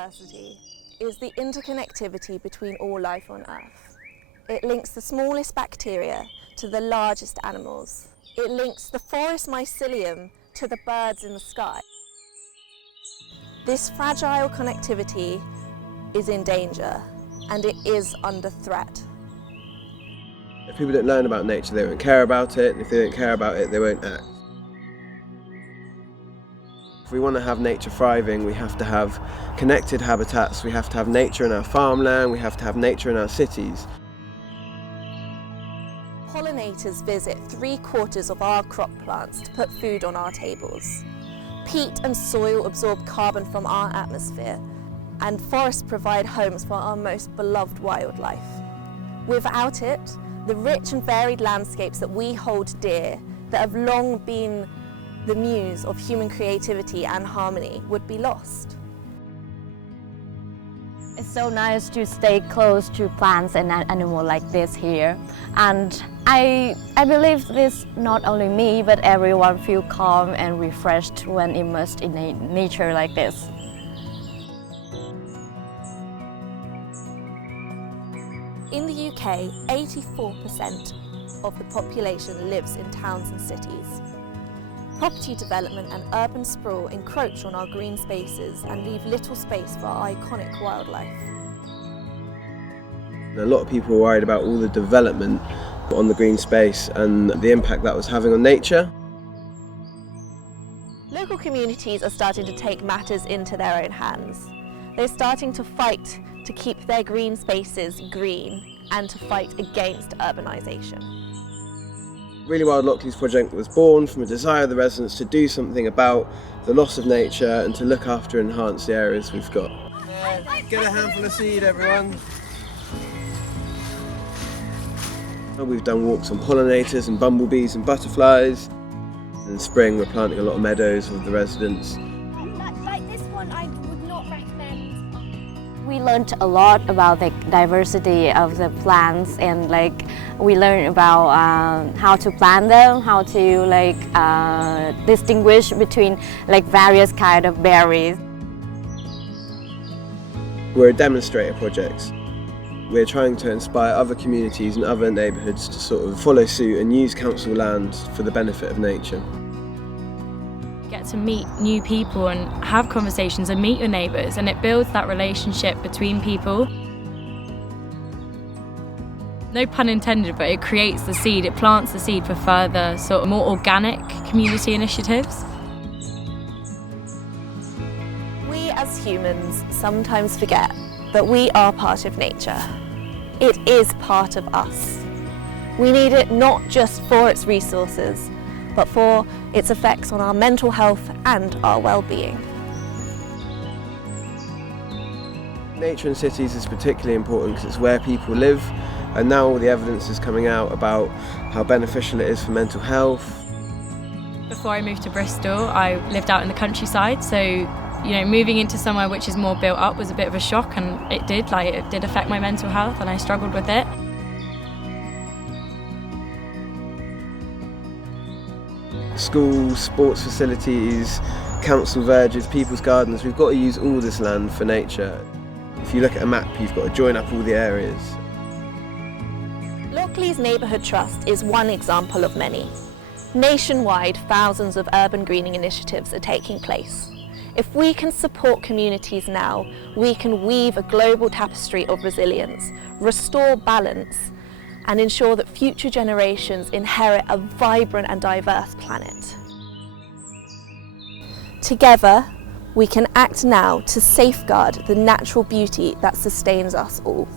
Biodiversity is the interconnectivity between all life on Earth. It links the smallest bacteria to the largest animals. It links the forest mycelium to the birds in the sky. This fragile connectivity is in danger and it is under threat. If people don't learn about nature, they won't care about it, and if they don't care about it, they won't act. If we want to have nature thriving, we have to have connected habitats, we have to have nature in our farmland, we have to have nature in our cities. Pollinators visit 3/4 of our crop plants to put food on our tables. Peat and soil absorb carbon from our atmosphere, and forests provide homes for our most beloved wildlife. Without it, the rich and varied landscapes that we hold dear, that have long been the muse of human creativity and harmony, would be lost. It's so nice to stay close to plants and animals like this here. And I believe this not only me, but everyone feel calm and refreshed when immersed in nature like this. In the UK, 84% of the population lives in towns and cities. Property development and urban sprawl encroach on our green spaces and leave little space for our iconic wildlife. A lot of people were worried about all the development on the green space and the impact that was having on nature. Local communities are starting to take matters into their own hands. They're starting to fight to keep their green spaces green and to fight against urbanisation. Really Wild Lockleaze project was born from a desire of the residents to do something about the loss of nature and to look after and enhance the areas we've got. Get a handful of seed, everyone. We've done walks on pollinators and bumblebees and butterflies. In spring we're planting a lot of meadows with the residents. Like this one, I would not recommend. We learned a lot about the diversity of the plants, and we learned about how to plant them, how to distinguish between various kind of berries. We're a demonstrator project. We're trying to inspire other communities and other neighbourhoods to sort of follow suit and use council land for the benefit of nature. Get to meet new people and have conversations and meet your neighbours, and it builds that relationship between people. No pun intended, but it creates the seed, it plants the seed for further sort of more organic community initiatives. We as humans sometimes forget that we are part of nature. It is part of us. We need it not just for its resources, but for its effects on our mental health and our well-being. Nature in cities is particularly important because it's where people live, and now all the evidence is coming out about how beneficial it is for mental health. Before I moved to Bristol, I lived out in the countryside, so moving into somewhere which is more built up was a bit of a shock, and it did affect my mental health, and I struggled with it. Schools, sports facilities, council verges, people's gardens, we've got to use all this land for nature. If you look at a map, you've got to join up all the areas. Lockleaze Neighbourhood Trust is one example of many. Nationwide, thousands of urban greening initiatives are taking place. If we can support communities now, we can weave a global tapestry of resilience, restore balance, and ensure that future generations inherit a vibrant and diverse planet. Together, we can act now to safeguard the natural beauty that sustains us all.